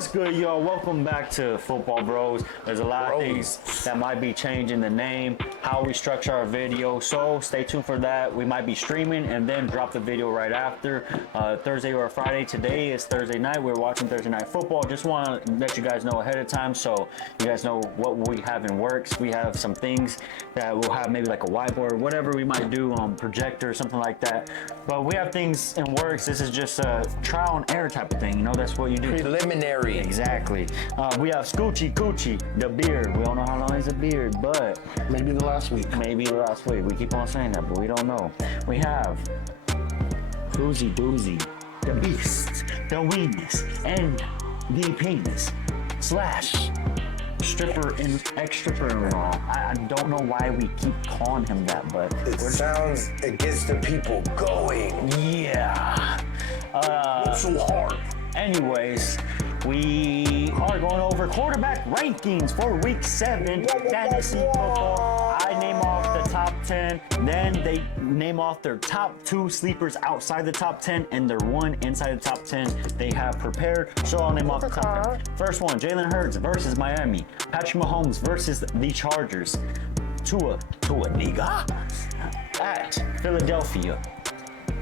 What's good, y'all? Welcome back to Football Bros. There's a lot of things that might be changing the name, how we structure our video. So stay tuned for that. We might be streaming and then drop the video right after Thursday or Friday. Today is Thursday night. We're watching Thursday Night Football. Just want to let you guys know ahead of time so you guys know what we have in works. We have some things that we'll have, maybe like a whiteboard, whatever we might do on projector or something like that. But we have things in works. This is just a trial and error type of thing. You know, that's what you do. Preliminary. Exactly. We have Scoochie Coochie, the beard. We don't know how long he's a beard, but Maybe the last week. maybe last week. We keep on saying that, but we don't know. We have Cruzy Doozy, the beast, the weenus, and the penis slash stripper and ex-stripper. I don't know why we keep calling him that, but It gets the people going. yeah. So hard. Anyways, we are going over quarterback rankings for week 7 fantasy football. I name off the top 10, then they name off their top 2 sleepers outside the top 10 and their one inside the top 10 they have prepared. So I'll name off the top 10. First one, Jalen Hurts versus Miami. Patrick Mahomes versus the Chargers. Tua Niga at Philadelphia.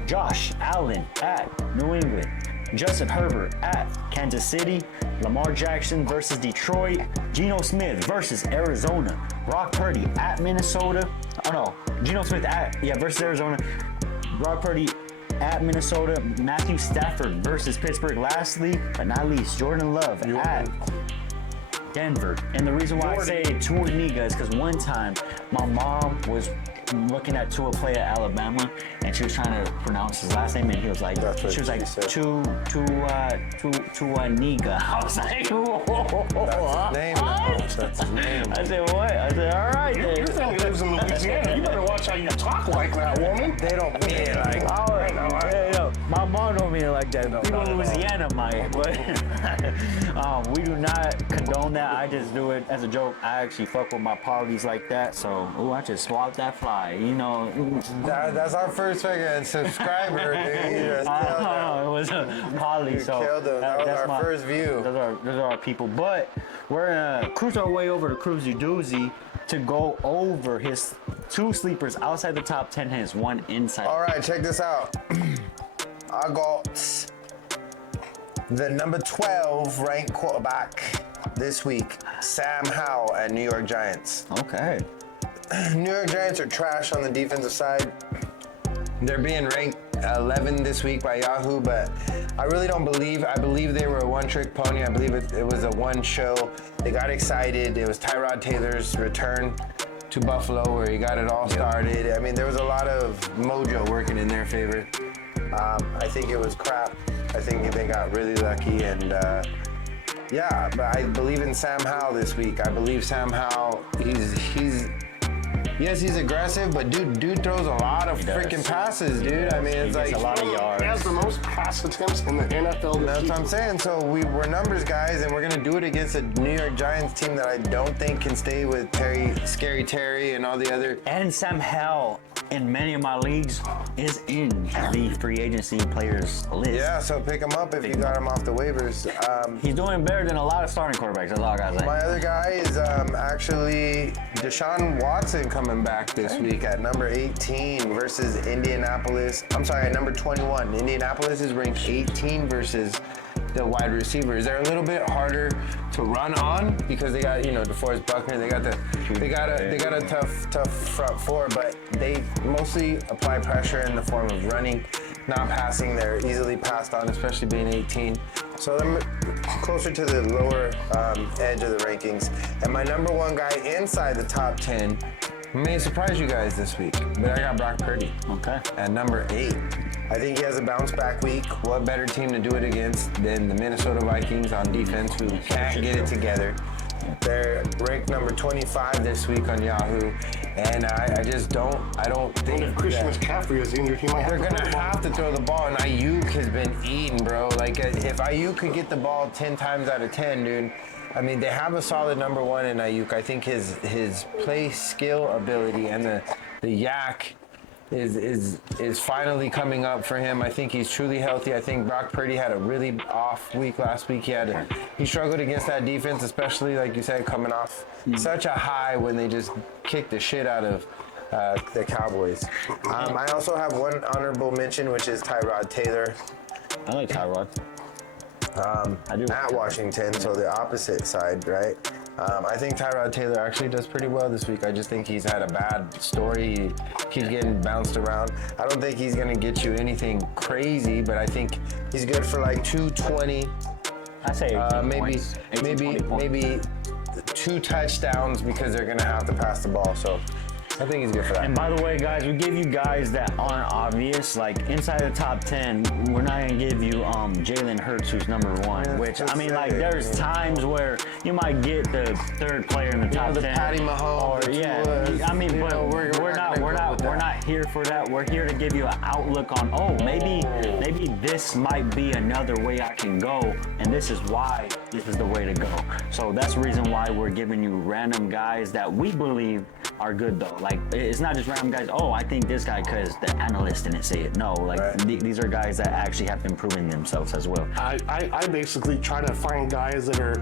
Josh Allen at New England. Justin Herbert at Kansas City. Lamar Jackson versus Detroit. Geno Smith versus Arizona. Brock Purdy at Minnesota. Oh no, Geno Smith versus Arizona. Brock Purdy at Minnesota. Matthew Stafford versus Pittsburgh. Lastly, but not least, Jordan Love at Denver. And the reason why I say Tua Niga is because one time my mom was looking at Tua play at Alabama, and she was trying to pronounce his last name, and he was like, she was like, Tua Niga. I was like, whoa. That's his name. I said, what? I said, all right, then. Your family lives in Louisiana. You better watch how you talk like that, woman. They don't mean it like My mom don't mean it like that. People in Louisiana might, but we do not condone that. I just do it as a joke. I actually fuck with my parties like that. So, I just swapped that fly. You know, that's our first figure subscriber, dude. it was a poly. So Killed him. That was that's our first view. Those are our people. But we're gonna cruise our way over to Cruzy Doozy to go over his 2 sleepers outside the top 10, his 1 inside. All right, check this out. I got the number 12 ranked quarterback this week, Sam Howell at New York Giants. Okay. New York Giants are trash on the defensive side. They're being ranked 11 this week by Yahoo, but I really don't believe. I believe they were a one-trick pony. I believe it was a one show. They got excited. It was Tyrod Taylor's return to Buffalo where he got it all started. I mean, there was a lot of mojo working in their favor. I think it was crap. I think they got really lucky, and yeah, but I believe in Sam Howell this week. I believe Sam Howell, yes, he's aggressive, but dude throws a lot of freaking passes, dude. I mean, it's like a lot of yards. He has the most pass attempts in the NFL. That's what I'm saying. So we're numbers guys, and we're gonna do it against a New York Giants team that I don't think can stay with Scary Terry, and all the other. And Sam Howell in many of my leagues is in the free agency players list. Yeah, so pick him up if you got him off the waivers. He's doing better than a lot of starting quarterbacks. That's all I gotta say. My other guy is actually Deshaun Watson coming back this week at number 18 versus Indianapolis. I'm sorry, at number 21. Indianapolis is ranked 18 versus the wide receivers. They're a little bit harder to run on because they got, DeForest Buckner. They got a tough front four, but they mostly apply pressure in the form of running, not passing. They're easily passed on, especially being 18. So I'm closer to the lower edge of the rankings. And my number 1 guy inside the top 10 may surprise you guys this week, but I got Brock Purdy. Okay. At number 8. I think he has a bounce back week. What better team to do it against than the Minnesota Vikings on defense, who can't get it together. They're ranked number 25 this week on Yahoo, and I don't think if Christian McCaffrey is injured, he might have they're gonna have to throw the ball. And Ayuk has been eating, bro. Like if Ayuk could get the ball 10 times out of 10, dude. I mean, they have a solid number 1 in Ayuk. I think his play skill ability and the yak is finally coming up for him. I think he's truly healthy. I think Brock Purdy had a really off week last week. He struggled against that defense, especially like you said, coming off such a high when they just kicked the shit out of the Cowboys. I also have one honorable mention, which is Tyrod Taylor. I like Tyrod. I do. At Washington, so the opposite side, right? I think Tyrod Taylor actually does pretty well this week. I just think he's had a bad story. He keeps getting bounced around. I don't think he's going to get you anything crazy, but I think he's good for like 220. I say 18 maybe 2 touchdowns because they're going to have to pass the ball. So I think he's good for that. And by the way, guys, we give you guys that aren't obvious, like inside the top 10, we're not going to give you Jalen Hurts, who's number 1, Yeah, which, just I mean, say like, it, there's times where you might get the third player in the top the 10. Patty Mahomes, Or, the yeah, Tuas, I mean, you but know, we're not gonna go with we're that. not here for that. We're here to give you an outlook on, maybe this might be another way I can go, and this is why this is the way to go. So that's the reason why we're giving you random guys that we believe are good, though. Like, it's not just random guys, I think this guy because the analyst didn't say it. No, like, Right. these are guys that actually have been proving themselves as well. I basically try to find guys that are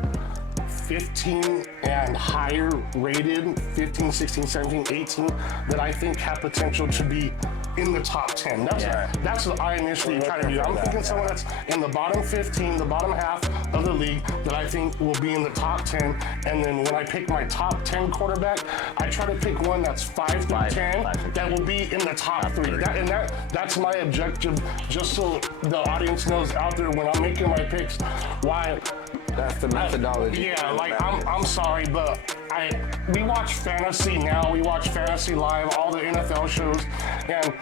15 and higher rated, 15, 16, 17, 18, that I think have potential to be in the top 10. That's what I initially try to do. I'm thinking someone that's in the bottom 15, the bottom half of the league that I think will be in the top 10. And then when I pick my top 10 quarterback, I try to pick one that's 5 through 10 that will be in the top 3. That's my objective, just so the audience knows out there when I'm making my picks why. That's the methodology. Yeah, like I'm sorry, but we watch Fantasy Now, we watch Fantasy Live, all the NFL shows, and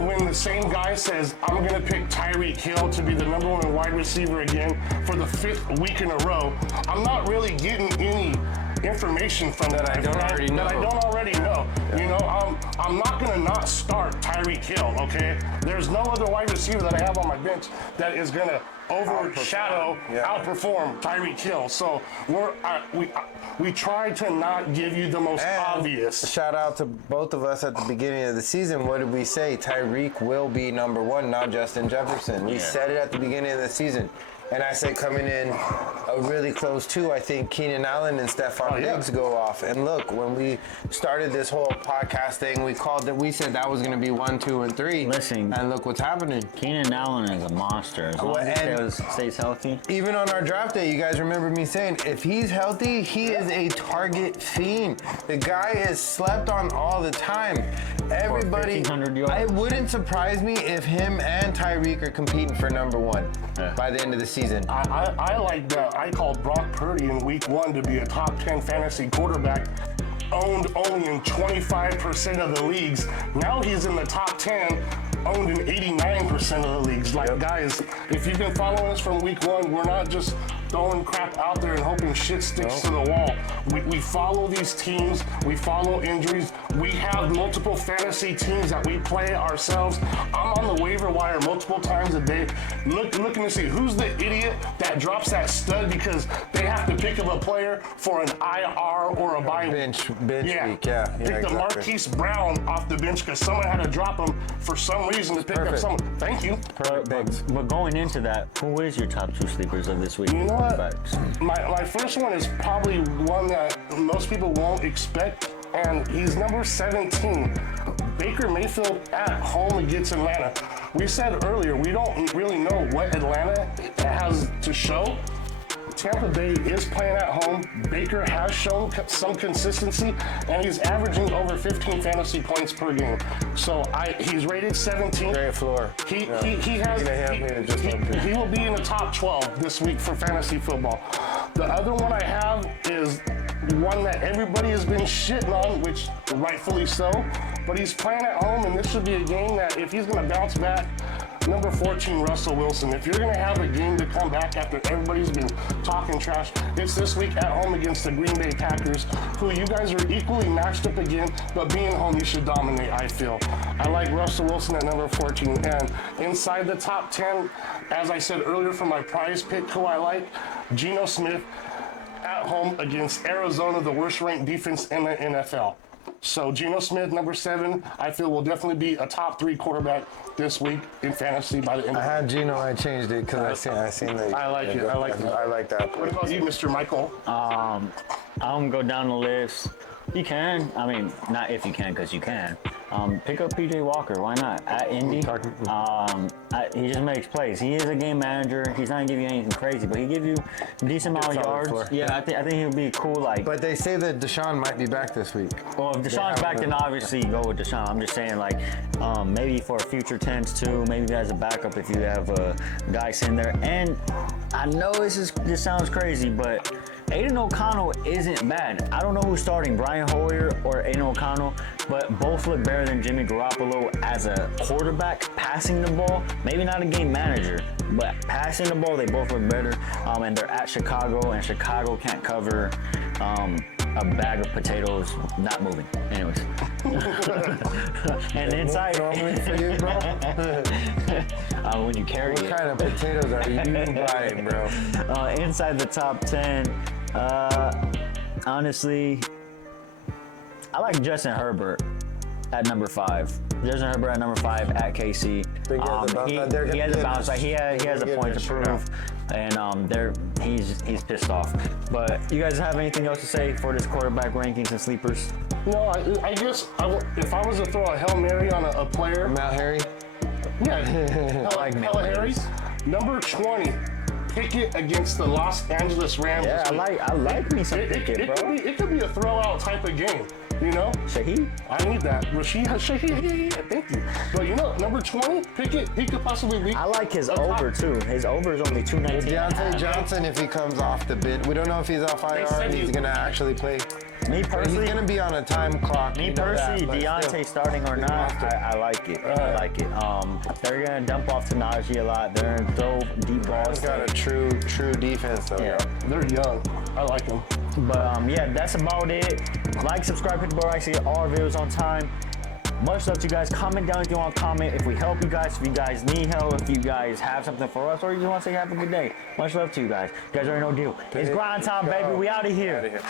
when the same guy says, I'm gonna pick Tyreek Hill to be the number 1 wide receiver again for the 5th week in a row, I'm not really getting any information from that I don't already know. You know, I'm not gonna not start Tyreek Hill, okay? There's no other wide receiver that I have on my bench that is gonna overshadow, outperform Tyreek Hill. So we try to not give you the most obvious. Shout out to both of us at the beginning of the season. What did we say? Tyreek will be number 1, not Justin Jefferson. We said it at the beginning of the season. And I said coming in a really close 2, I think Keenan Allen and Stephon Diggs go off. And look, when we started this whole podcast thing, we said that was going to be 1, 2, and 3. Listen. And look what's happening. Keenan Allen is a monster. As long as he stays healthy. Even on our draft day, you guys remember me saying, if he's healthy, he is a target fiend. The guy is slept on all the time. Everybody, 1,500 yards. it wouldn't surprise me if him and Tyreek are competing for number 1 by the end of the season. I like that. I called Brock Purdy in week 1 to be a top 10 fantasy quarterback, owned only in 25% of the leagues. Now he's in the top 10, owned in 89% of the leagues. Like, guys, if you've been following us from week 1, we're not just throwing crap out there and hoping shit sticks to the wall. We follow these teams. We follow injuries. We have multiple fantasy teams that we play ourselves. I'm on the waiver wire multiple times a day, looking to see who's the idiot that drops that stud because they have to pick up a player for an IR or a bye Bench week, Pick the Marquise Brown off the bench because someone had to drop him for some reason to pick up someone. Thank you. But going into that, who is your top 2 sleepers of this week? You know what? My first one is probably one that most people won't expect, and he's number 17. Baker Mayfield at home against Atlanta. We said earlier, we don't really know what Atlanta has to show. Tampa Bay is playing at home. Baker has shown some consistency, and he's averaging over 15 fantasy points per game. So he's rated 17. Great floor. He will be in the top 12 this week for fantasy football. The other one I have is one that everybody has been shitting on, which rightfully so, but he's playing at home, and this should be a game that if he's going to bounce back, number 14, Russell Wilson. If you're going to have a game to come back after everybody's been talking trash, it's this week at home against the Green Bay Packers, who you guys are equally matched up again, but being home, you should dominate, I feel. I like Russell Wilson at number 14. And inside the top 10, as I said earlier for my prize pick, who I like, Geno Smith at home against Arizona, the worst ranked defense in the NFL. So Geno Smith, number 7, I feel will definitely be a top 3 quarterback this week in fantasy by the end I of had Geno, I changed it because I seen that. I like it. I like it. I like that. What about you, Mr. Michael? I'm gonna go down the list. You can. I mean, not if you can, because you can. Pick up PJ Walker. Why not? At Indy. He just makes plays. He is a game manager. He's not gonna give you anything crazy, but he give you a decent amount of solid yards. floor. Yeah, I think he'll be cool. Like, But they say that Deshaun might be back this week. well, if Deshaun's back, then obviously you go with Deshaun. I'm just saying, like, maybe for future tense too. Maybe as a backup if you have a guy sitting there. And I know this sounds crazy, but Aiden O'Connell isn't bad. I don't know who's starting, Brian Hoyer or Aiden O'Connell, but both look better than Jimmy Garoppolo as a quarterback passing the ball. Maybe not a game manager, but passing the ball, they both look better. And they're at Chicago, and Chicago can't cover a bag of potatoes not moving. Anyways. And inside. Normally for you, bro? When you carry What it. kind of potatoes are you buying, bro? Inside the top 10, honestly, I like Justin Herbert at number 5. Justin Herbert at number 5 at KC. Think he has a bounce back? They're he gonna has a get bounce this- back. He has a they're point gonna to shoot prove, and he's pissed off. But you guys have anything else to say for this quarterback rankings and sleepers? No, I guess if I was to throw a Hail Mary on a player, Matt Harry? yeah, like Hella Harry's, number 20, Pickett against the Los Angeles Rams. Yeah, I like me some Pickett, bro. It could be a throw-out type of game, you know? Shaheed? I need that. Shaheed, thank you. But you know, number 20, Pickett, he could possibly be. I like his a top- over too. His over is only 219. Deontay Johnson, if he comes off the bid, we don't know if he's off IR said and he's he- gonna actually play. Me He's personally, gonna be on a time clock. Me you know that, personally, but Deontay still. starting or not, I like it. I like it. They're gonna dump off to Najee a lot. They're gonna throw deep balls. He's got a true defense though. Yeah. They're young. I like them. But yeah, that's about it. Like, subscribe, hit the bell, see all our videos on time. Much love to you guys. Comment down if you want to comment. If we help you guys, if you guys need help, if you guys have something for us, or you just want to say have a good day. Much love to you guys. You guys already know the deal. It's grind time, baby. We out of here. Outta here.